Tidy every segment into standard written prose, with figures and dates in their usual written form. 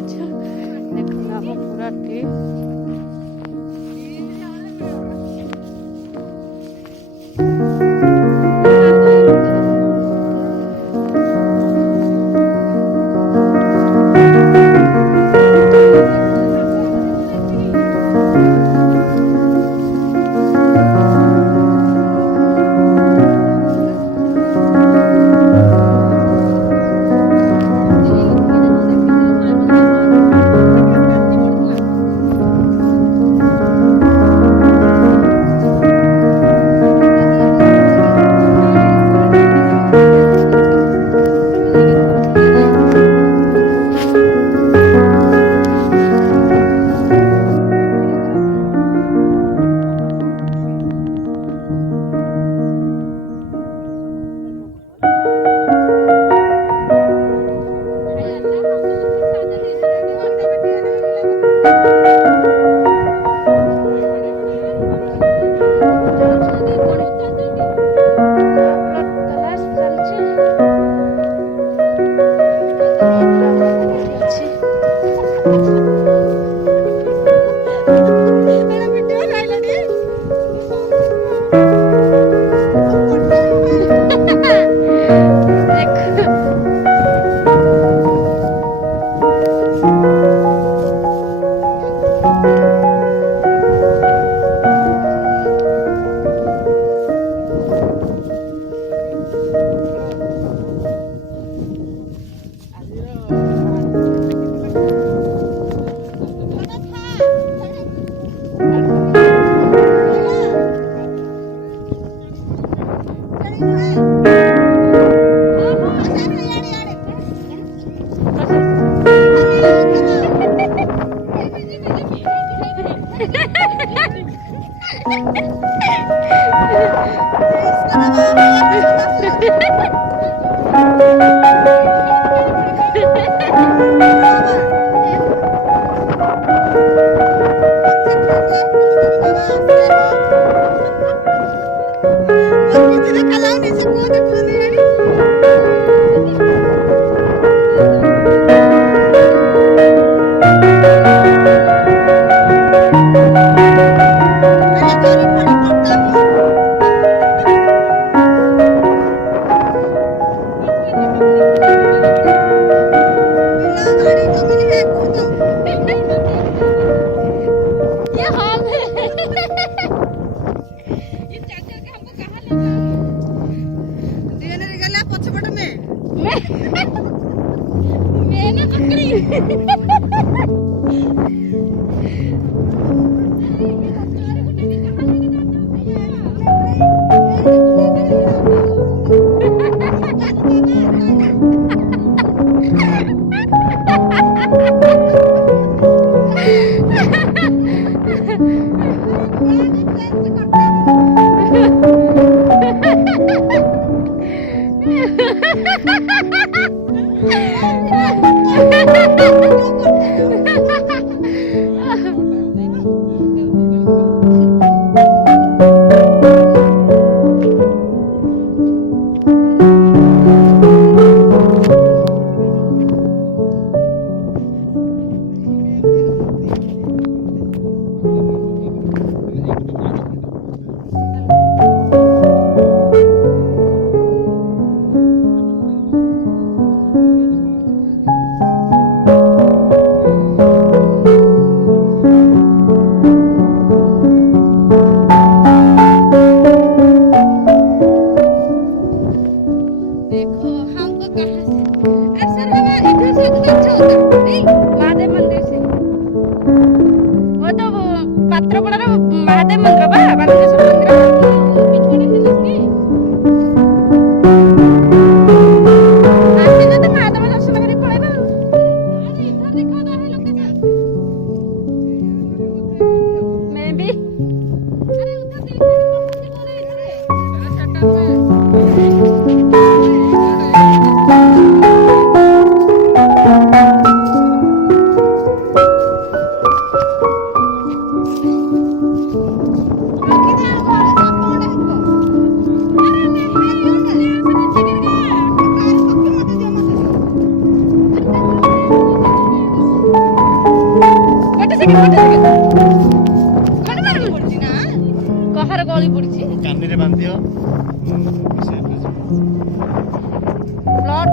जाऊँ देखना पूरा टी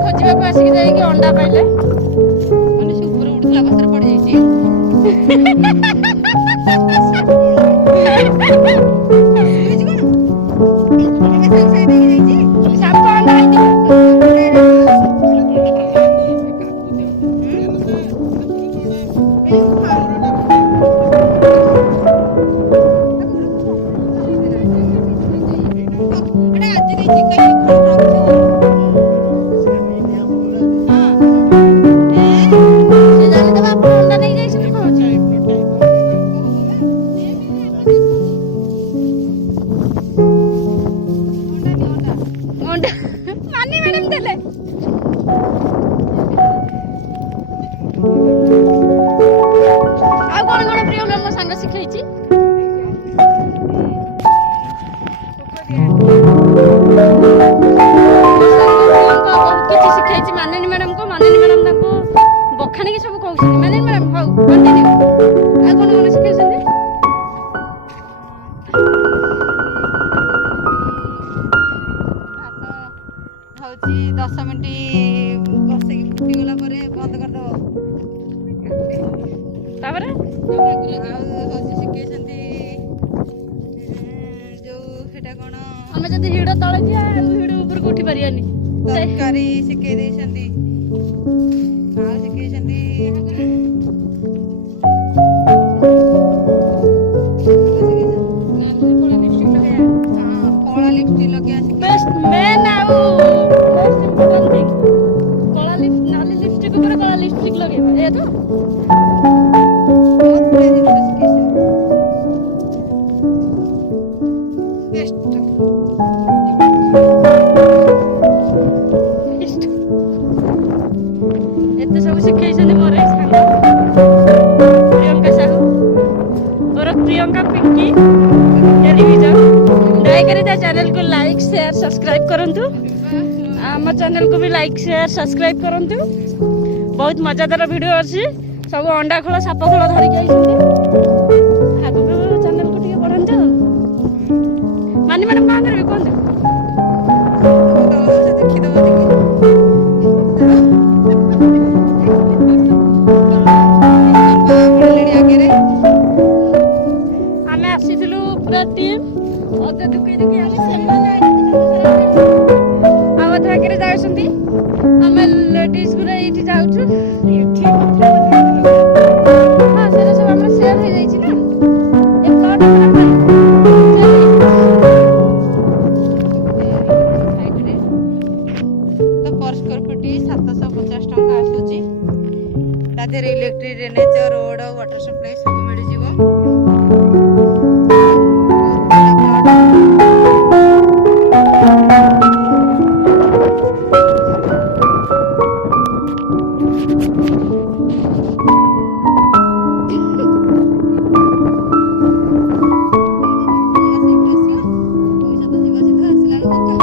ଖୋଜିବାକୁ ଆସିକି ଯାଇକି ଅଣ୍ଡା ପାଇଲେ। ମାନେ ସେ ଉପରେ ଉଡୁଥିଲା ଗଛରେ ପଡି ଯାଇଛି। ସାପ ଅଣ୍ଡା ହେଇଥିବ। ସେ ଜାଣିଦେବ ଆପଣ ଅଣ୍ଡା ନେଇ ଯାଇଛନ୍ତି କହୁଛି। ଅଣ୍ଡା ମାନି ମ୍ୟାଡାମ ଦେଲେ। ଆଉ କଣ କଣ ପ୍ରିୟଙ୍କା ମୋ ସାଙ୍ଗ ଶିଖେଇଛି? ବହୁତ କିଛି ଶିଖେଇଛି ମାନିନୀ ମ୍ୟାଡାମକୁ। ମାନିନୀ ମ୍ୟାଡାମ ତାଙ୍କୁ ବଖାଣିକି ସବୁ କହୁଛନ୍ତି। ମାନିନୀ ମ୍ୟାଡାମ ହଉ କଣ୍ଟିନ୍ୟୁ। ଆଉ କଣ କଣ ଶିଖେଇଛନ୍ତି? ଭାତ ହଉଛି 10 ମିନିଟ୍ ବସେଇକି ଫୁଟିଗଲା ପରେ ବନ୍ଦ କରିଦବ। ତାପରେ ଆଉ ହଉଛି ଶିଖେଇଛନ୍ତି ଯୋଉ ସେଟା କଣ ଆମେ ଯଦି ହିଡ଼ ତଳେ ଯିବା ହିଡ଼ ଉପରକୁ ଉଠି ପାରିବାନି। ତରକାରୀ ଶିଖେଇ ଦେଇଛନ୍ତି। ଆଉ ଶିଖେଇଛନ୍ତି କଳା ଲିପଷ୍ଟିକ୍ ଲଗେଇବା ଶିଖେଇଛନ୍ତି। ମେନ୍ ଆଉ ମୋଷ୍ଟ ଇମ୍ପୋର୍ଟାଣ୍ଟ ଥିଙ୍ଗ କଳା ନାଲି ଲିପଷ୍ଟିକ୍ ଉପରେ କଳା ଲିପଷ୍ଟିକ୍ ଲଗେଇବା ଏଇଆ ତ। ବହୁତ ବଢିଆ ଜିନିଷ ଶିଖେଇଛନ୍ତି। ବେଷ୍ଟ। ଏତେ ସବୁ ଶିଖେଇଛନ୍ତି ମୋର ଏଇ ସାଙ୍ଗ ପ୍ରିୟଙ୍କା ସାହୁ और प्रियंका पिंकी टेलीविजन। दयाकरी ता चैनल को लाइक शेयर सब्सक्राइब करंतु। आम चैनल को भी लाइक शेयर सब्सक्राइब करंतु। बहुत मजादार वीडियो अच्छी सब अंडा खोल साप खोल धरिक आगक चैनल को टे बढ़ातु। मानी मैडम कौन करेंगे कहते ଦେଖିଦବ ଟିକେ ଆଗରେ ଆମେ ଆସିଥିଲୁ ପୁରା ଟିମ୍ ଅଧେ ଦୁଃଖୀ ଦୁଃଖୀ ଆମେ ସେମାନେ ଆଉ ଅଧେ ଆଗରେ ଯାଉଛନ୍ତି। ଆମେ ଲେଡିଜ ଗୁରା ଏଇଠି ଯାଉଛୁ। ହଁ ସେଟା ସବୁ ଆମର ସେୟାର ହେଇଯାଇଛି ନା ଏ ପ୍ଲଟ ଆମର ନାହିଁ। ସାଇଡରେ ତ ପର ସ୍କୋୟାର ଫୁଟ 750 ଟଙ୍କା ଆସୁଛି। ତା ଦେହରେ electric drainage road water supply ସବୁ ମିଳିଯିବ। ପଇସା ତ ଯିବା ସିଧା ଆସିଲା ବେଳକୁ